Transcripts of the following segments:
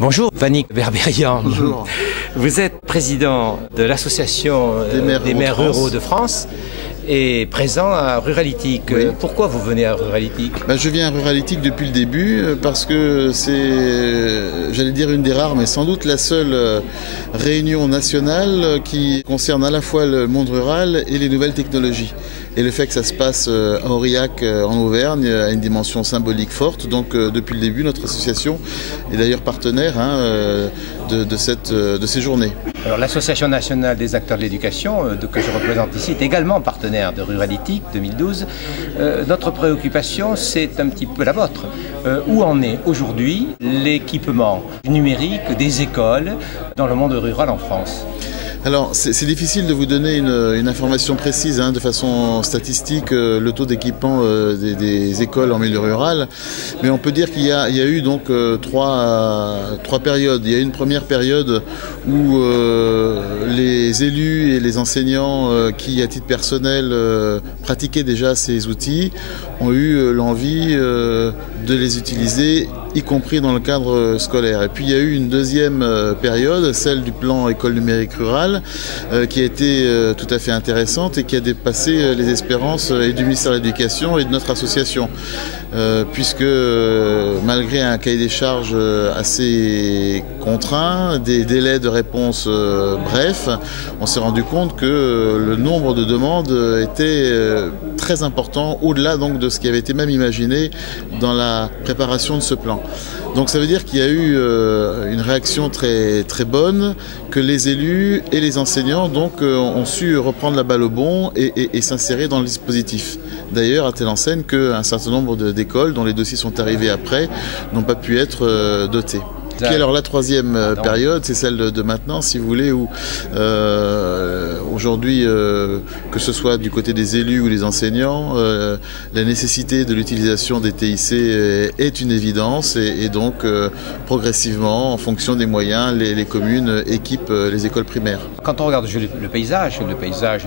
Bonjour, Vanik Berberian. Bonjour. Vous êtes président de l'association des maires ruraux de France et présent à Ruralytique. Oui. Pourquoi vous venez à Ruralytique? Je viens à Ruralytique depuis le début parce que c'est, j'allais dire une des rares, mais sans doute la seule réunion nationale qui concerne à la fois le monde rural et les nouvelles technologies. Et le fait que ça se passe à Aurillac en Auvergne a une dimension symbolique forte. Donc depuis le début, notre association est d'ailleurs partenaire de ces journées. Alors l'association nationale des acteurs de l'éducation que je représente ici est également partenaire de Ruralytique 2012. Notre préoccupation, c'est un petit peu la vôtre. Où en est aujourd'hui l'équipement numérique des écoles dans le monde rural en France? Alors, c'est difficile de vous donner une information précise, de façon statistique, le taux d'équipement des écoles en milieu rural. Mais on peut dire qu'il y a eu donc trois périodes. Il y a une première période où les élus et les enseignants qui, à titre personnel, pratiquaient déjà ces outils, ont eu l'envie de les utiliser, y compris dans le cadre scolaire. Et puis il y a eu une deuxième période, celle du plan école numérique rurale, qui a été tout à fait intéressante et qui a dépassé les espérances et du ministère de l'Éducation et de notre association. Puisque malgré un cahier des charges assez contraint, des délais de réponse brefs, on s'est rendu compte que le nombre de demandes était très important, au-delà donc de ce qui avait été même imaginé dans la préparation de ce plan. Donc ça veut dire qu'il y a eu une réaction très, très bonne, que les élus et les enseignants donc, ont su reprendre la balle au bond et s'insérer dans le dispositif. D'ailleurs, à telle enseigne qu'un certain nombre d'écoles, dont les dossiers sont arrivés après, n'ont pas pu être dotés. Puis alors la troisième période, c'est celle de maintenant, si vous voulez, où aujourd'hui, que ce soit du côté des élus ou des enseignants, la nécessité de l'utilisation des TIC est une évidence et donc progressivement, en fonction des moyens, les communes équipent les écoles primaires. Quand on regarde le paysage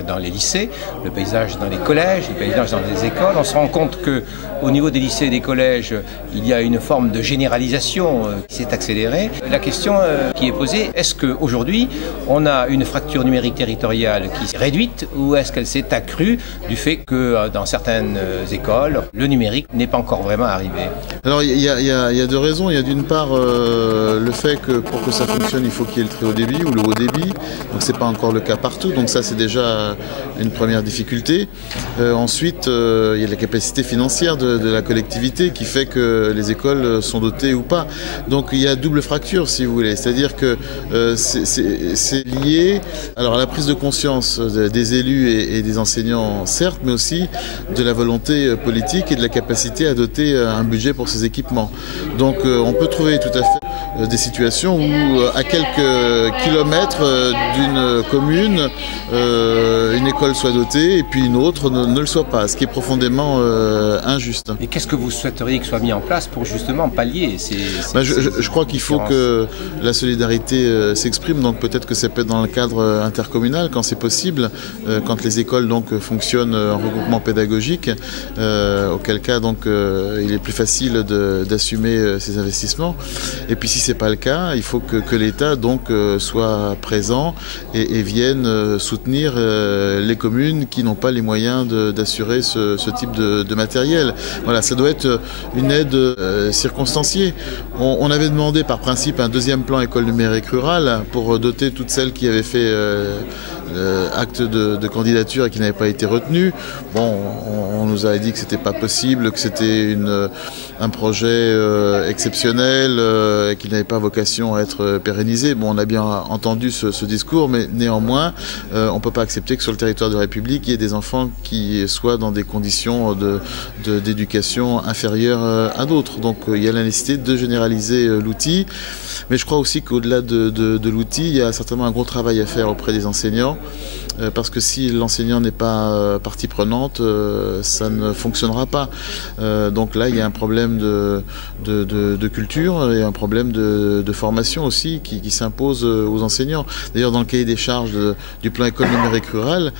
dans les lycées, le paysage dans les collèges, le paysage dans les écoles, on se rend compte qu'au niveau des lycées et des collèges, il y a une forme de généralisation qui s'est accélérée. La question qui est posée, est-ce qu'aujourd'hui on a une fracture numérique territoriale qui s'est réduite ou est-ce qu'elle s'est accrue du fait que dans certaines écoles, le numérique n'est pas encore vraiment arrivé? Alors il y a deux raisons. Il y a d'une part le fait que pour que ça fonctionne, il faut qu'il y ait le très haut débit ou le haut débit. Donc c'est pas encore le cas partout. Donc ça c'est déjà une première difficulté. Ensuite il y a la capacité financière de la collectivité qui fait que les écoles sont dotées ou pas. Donc il y a double fracture si vous voulez. C'est-à-dire que c'est lié alors à la prise de conscience des élus et des enseignants certes, mais aussi de la volonté politique et de la capacité à doter un budget pour ces équipements. Donc on peut trouver tout à fait des situations où à quelques kilomètres d'une commune, une école soit dotée et puis une autre ne le soit pas, ce qui est profondément injuste. Et qu'est-ce que vous souhaiteriez que soit mis en place pour justement pallier je crois qu'il faut que la solidarité s'exprime, donc peut-être que ça peut être dans le cadre intercommunal quand c'est possible, quand les écoles donc fonctionnent en regroupement pédagogique, auquel cas donc il est plus facile d'assumer ces investissements. Et puis si c'est pas le cas, il faut que l'État donc soit présent et vienne soutenir les communes qui n'ont pas les moyens d'assurer ce type de matériel. Voilà, ça doit être une aide circonstanciée. On avait demandé par principe un deuxième plan école numérique rurale pour doter toutes celles qui avaient fait acte de candidature et qui n'avaient pas été retenues. Bon, on nous a dit que c'était pas possible, que c'était un projet exceptionnel et qu'il n'avait pas vocation à être pérennisé. Bon, on a bien entendu ce discours, mais néanmoins, on peut pas accepter que sur le territoire de la République, il y ait des enfants qui soient dans des conditions d'éducation inférieures à d'autres. Donc, il y a la nécessité de généraliser l'outil. Mais je crois aussi qu'au-delà de l'outil, il y a certainement un gros travail à faire auprès des enseignants, parce que si l'enseignant n'est pas partie prenante, ça ne fonctionnera pas. Donc là, il y a un problème de culture et un problème de formation aussi qui s'impose aux enseignants. D'ailleurs, dans le cahier des charges du plan école numérique rurale,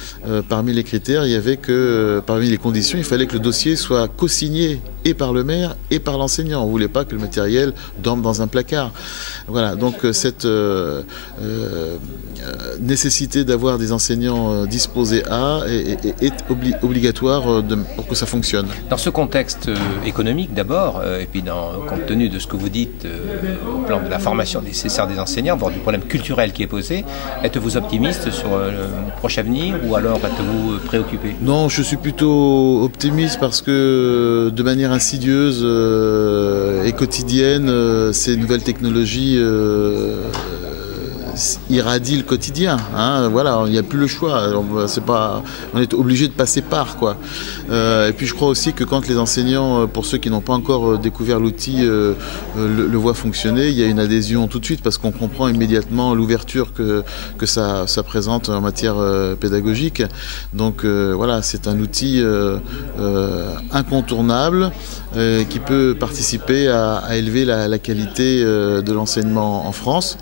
parmi les critères, il y avait que, parmi les conditions, il fallait que le dossier soit co-signé et par le maire et par l'enseignant. On ne voulait pas que le matériel dorme dans un placard. Voilà, donc cette nécessité d'avoir des enseignants disposés est obligatoire pour que ça fonctionne. Dans ce contexte économique d'abord, et puis compte tenu de ce que vous dites au plan de la formation nécessaire des enseignants, voire du problème culturel qui est posé, êtes-vous optimiste sur le proche avenir ou alors êtes-vous préoccupé? Non, je suis plutôt optimiste parce que de manière insidieuse et quotidienne, ces nouvelles technologies irradie le quotidien, hein, voilà, il n'y a plus le choix, on est obligé de passer par, quoi. Et puis je crois aussi que quand les enseignants, pour ceux qui n'ont pas encore découvert l'outil, le voient fonctionner, il y a une adhésion tout de suite parce qu'on comprend immédiatement l'ouverture que ça présente en matière pédagogique. Donc voilà, c'est un outil incontournable qui peut participer à élever la qualité de l'enseignement en France.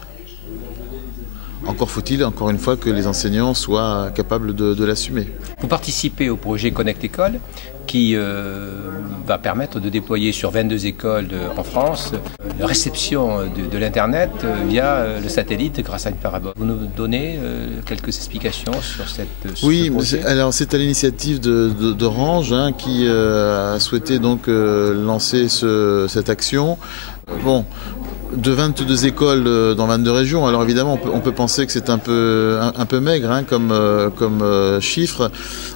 Encore faut-il, encore une fois, que les enseignants soient capables de l'assumer. Vous participez au projet Connect École qui va permettre de déployer sur 22 écoles en France la réception de l'Internet via le satellite grâce à une parabole. Vous nous donnez quelques explications sur ce projet? Oui, alors c'est à l'initiative d'Orange qui a souhaité donc lancer cette action. Bon, de 22 écoles dans 22 régions, alors évidemment on peut penser que c'est un peu maigre comme chiffre.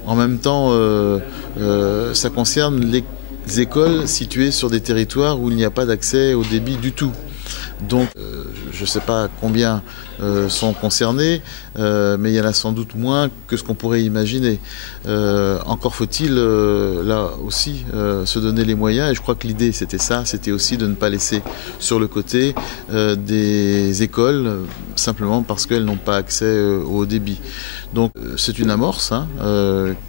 En même temps, ça concerne les écoles situées sur des territoires où il n'y a pas d'accès au débit du tout. Donc, je ne sais pas combien sont concernés, mais il y en a sans doute moins que ce qu'on pourrait imaginer. Encore faut-il, là aussi, se donner les moyens. Et je crois que l'idée, c'était aussi de ne pas laisser sur le côté des écoles, simplement parce qu'elles n'ont pas accès au haut débit. Donc, c'est une amorce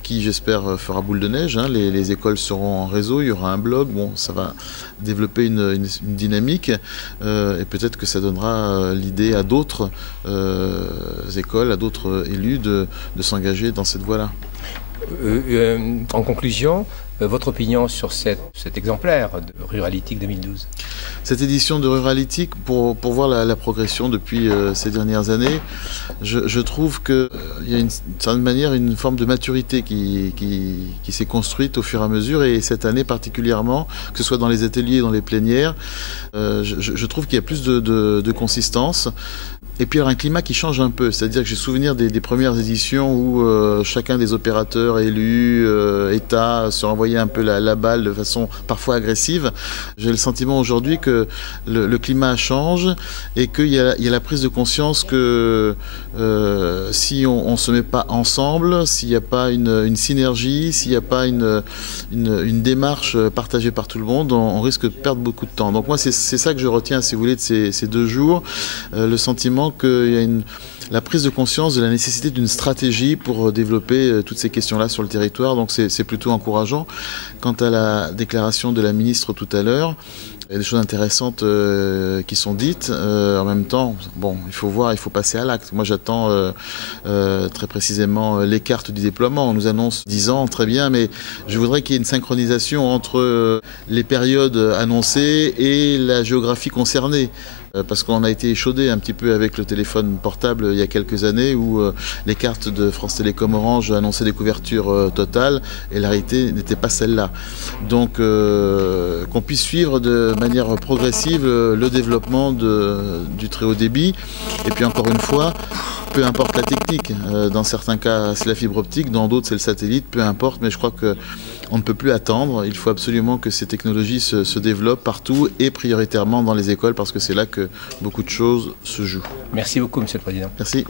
qui, j'espère, fera boule de neige. Les écoles seront en réseau, il y aura un blog. Bon, ça va développer une dynamique et peut-être que ça donnera l'idée à d'autres écoles, à d'autres élus de s'engager dans cette voie-là. En conclusion, votre opinion sur cet exemplaire de Ruralytique 2012? Cette édition de Ruralytique, pour voir la progression depuis ces dernières années, je trouve qu'il y a d'une certaine manière une forme de maturité qui s'est construite au fur et à mesure, et cette année particulièrement, que ce soit dans les ateliers, dans les plénières, je trouve qu'il y a plus de consistance. Et puis alors un climat qui change un peu, c'est-à-dire que j'ai souvenir des premières éditions où chacun des opérateurs, élus, États, se renvoyait un peu la balle de façon parfois agressive. J'ai le sentiment aujourd'hui que le climat change et qu'il y a la prise de conscience que si on ne se met pas ensemble, s'il n'y a pas une synergie, s'il n'y a pas une démarche partagée par tout le monde, on risque de perdre beaucoup de temps. Donc moi c'est ça que je retiens, si vous voulez, de ces 2 jours, le sentiment qu'il y a la prise de conscience de la nécessité d'une stratégie pour développer toutes ces questions-là sur le territoire. Donc c'est plutôt encourageant. Quant à la déclaration de la ministre tout à l'heure, il y a des choses intéressantes qui sont dites. En même temps, bon, il faut passer à l'acte. Moi, j'attends très précisément les cartes du déploiement. On nous annonce 10 ans, très bien, mais je voudrais qu'il y ait une synchronisation entre les périodes annoncées et la géographie concernée. Parce qu'on a été échaudé un petit peu avec le téléphone portable il y a quelques années où les cartes de France Télécom Orange annonçaient des couvertures totales et la réalité n'était pas celle-là. Donc qu'on puisse suivre de manière progressive le développement du très haut débit. Et puis encore une fois, peu importe la technique, dans certains cas c'est la fibre optique, dans d'autres c'est le satellite, peu importe, mais je crois qu'on ne peut plus attendre. Il faut absolument que ces technologies se développent partout et prioritairement dans les écoles parce que c'est là que beaucoup de choses se jouent. Merci beaucoup, Monsieur le Président. Merci.